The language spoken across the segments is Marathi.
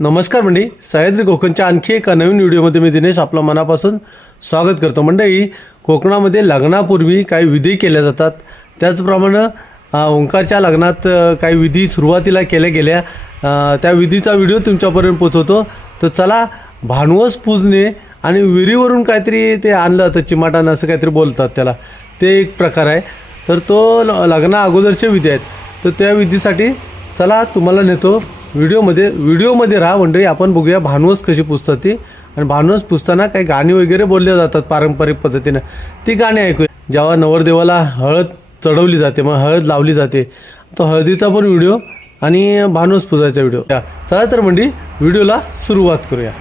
नमस्कार मंडळी, सह्याद्री कोकणच्या आणखी एका नवीन व्हिडिओमध्ये मी दिनेश आपलं मनापासून स्वागत करतो। मंडळी, कोकणामध्ये लग्नापूर्वी काही विधी केल्या जातात, त्याचप्रमाणे ओंकारच्या लग्नात काही विधी सुरुवातीला केल्या गेल्या, त्या विधीचा व्हिडिओ तुमच्यापर्यंत पोहोचवतो। तर चला, भानवस पूजणे आणि विहिरीवरून काहीतरी ते आणलं तर चिमाटानं असं काहीतरी बोलतात त्याला, ते एक प्रकार आहे। तर तो लग्ना अगोदरचे विधी आहेत, तर त्या विधीसाठी चला तुम्हाला नेतो व्हिडिओमध्ये राहा मंडळी। आपण बघूया भानवस कशी पुजतात ती, आणि भानवस पुजताना काही गाणी वगैरे बोलले जातात पारंपरिक पद्धतीने, ती गाणी ऐकूया। जेव्हा नवरदेवाला हळद चढवली जाते, मग हळद लावली जाते, तो हळदीचा पण व्हिडिओ आणि भानवस पुजायचा व्हिडिओ। चला तर मंडळी, व्हिडिओला सुरुवात करूया।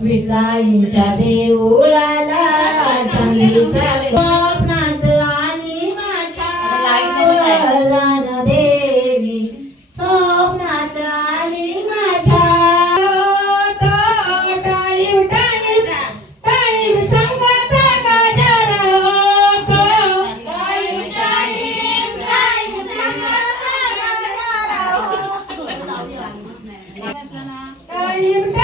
विठलाईंच्या देऊळाला चांदीचा स्वप्नात आली माझ्या लहान देवी, स्वप्नात आली माझ्या टाईम टाईम टाईम संगता गजर टाईम टाईम टाईम संगता गजर टाईम टाईम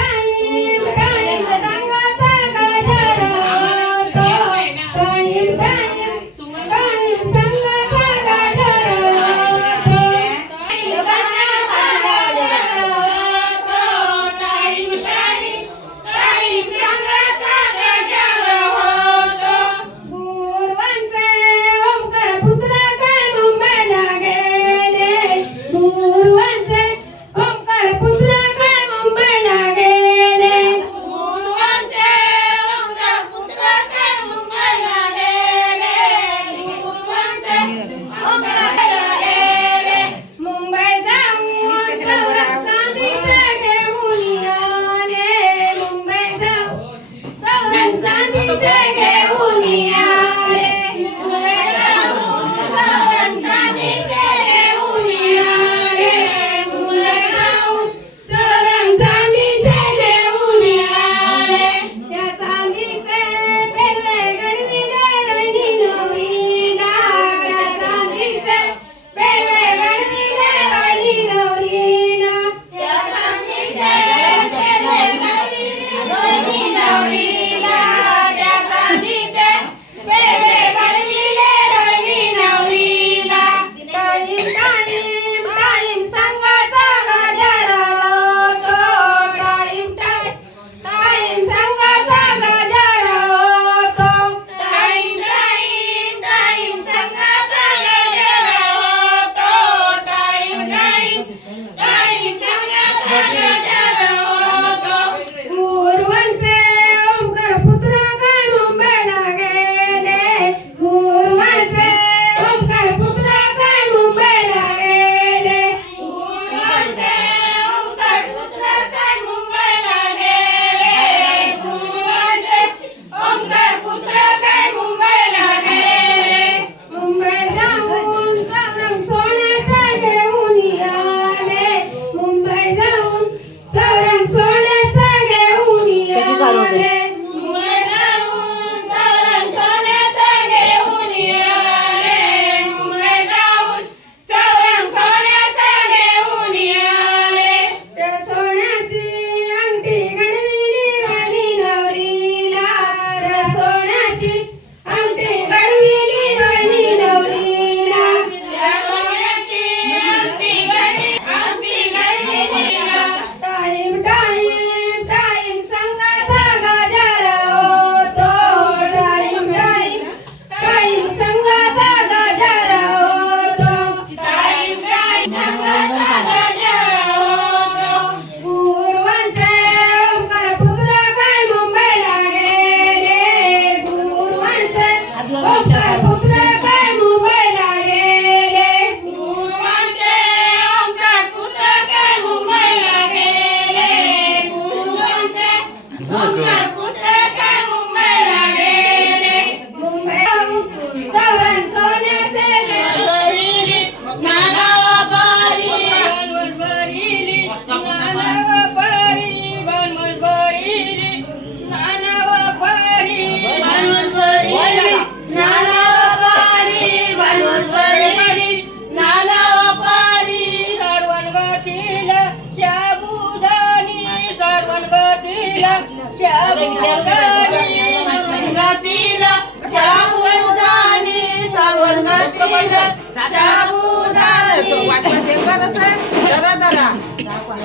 संगतीला साबुदाणे साबुदाणे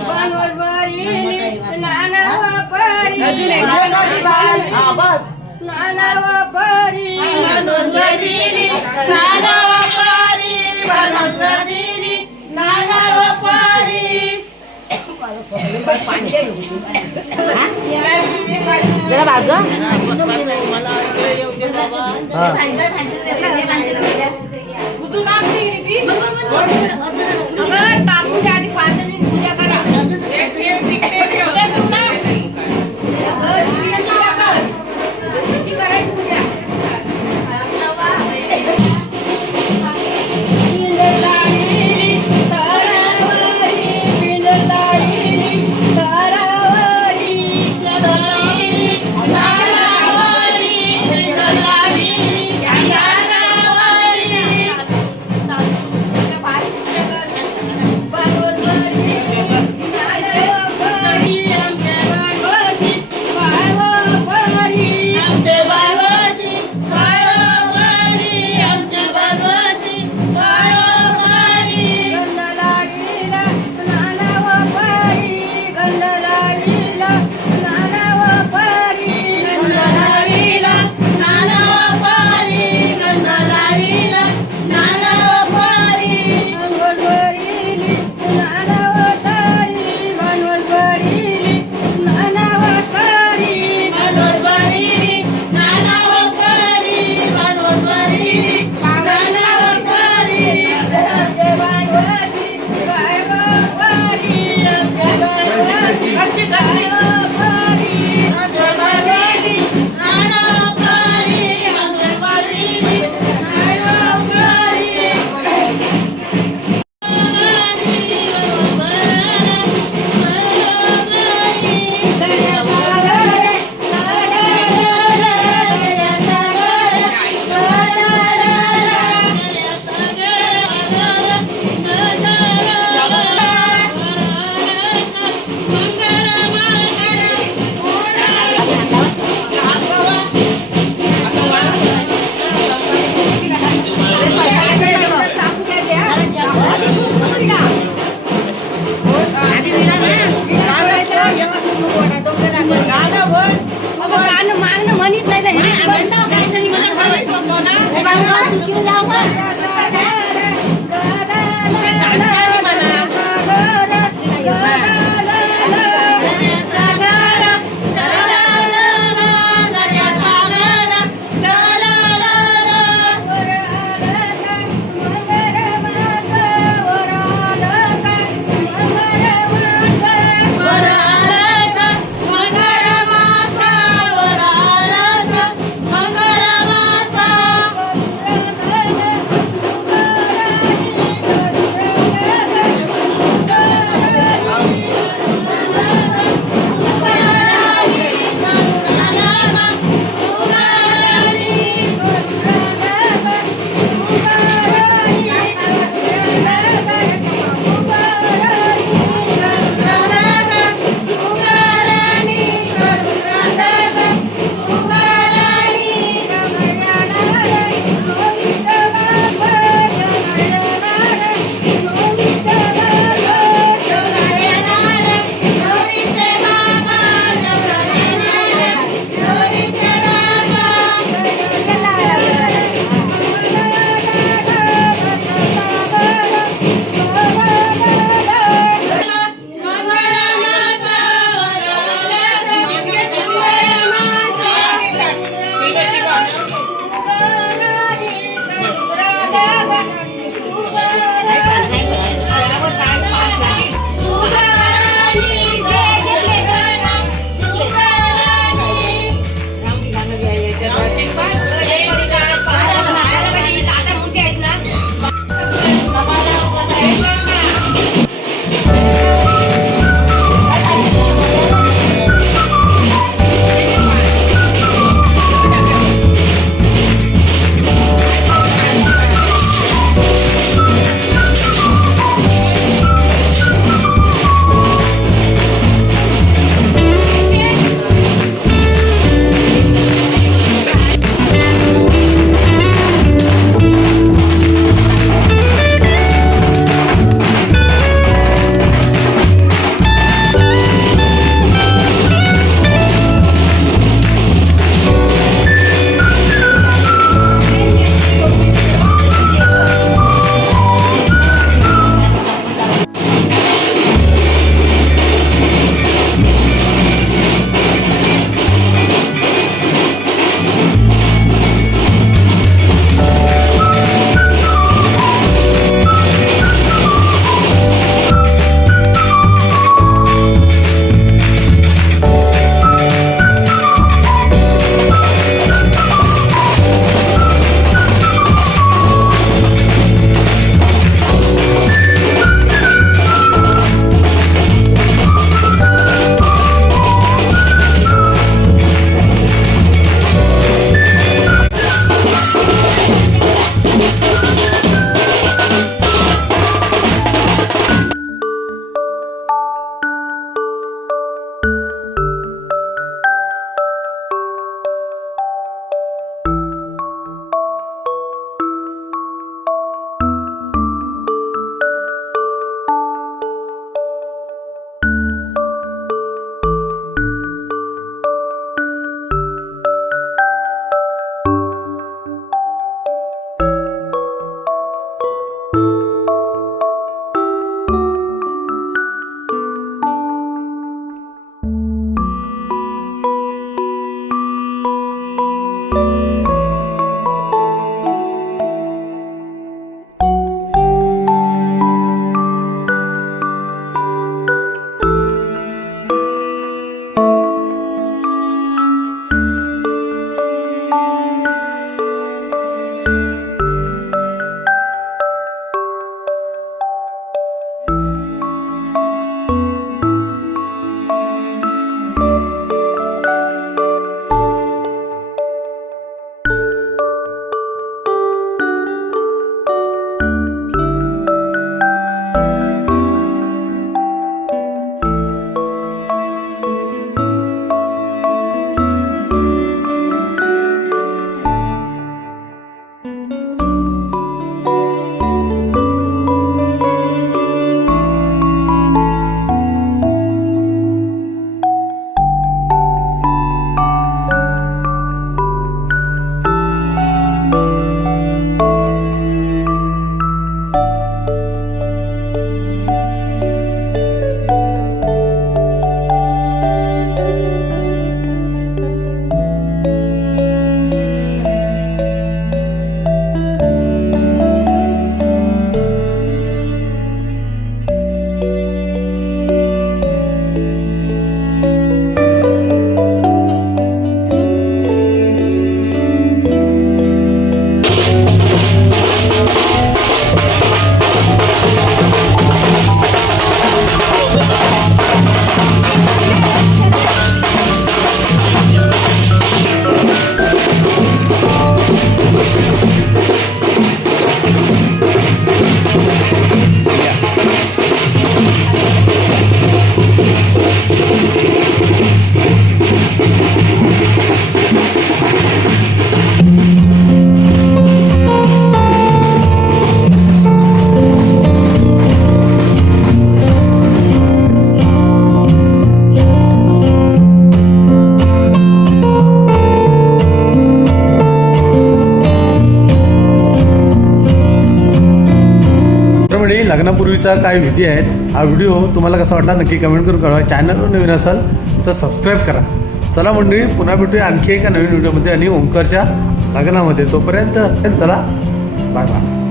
बनवरी नानाव परी नानाव परी नानाव परी नानाव परी जरा बाजू टाकूच्या आधी 5 जणी पूजा करा करायची पूजा बनवरी मंडळी, लग्नापूर्वीचा काय विधी आहेत हा व्हिडिओ तुम्हाला कसा वाटला नक्की कमेंट करून कळवा. चॅनलवर नवीन असाल तर सबस्क्राईब करा. चला मंडळी, पुन्हा भेटूया आणखी एका नवीन व्हिडिओमध्ये आणि ओंकारच्या लग्नामध्ये. तोपर्यंत चला, बाय बाय.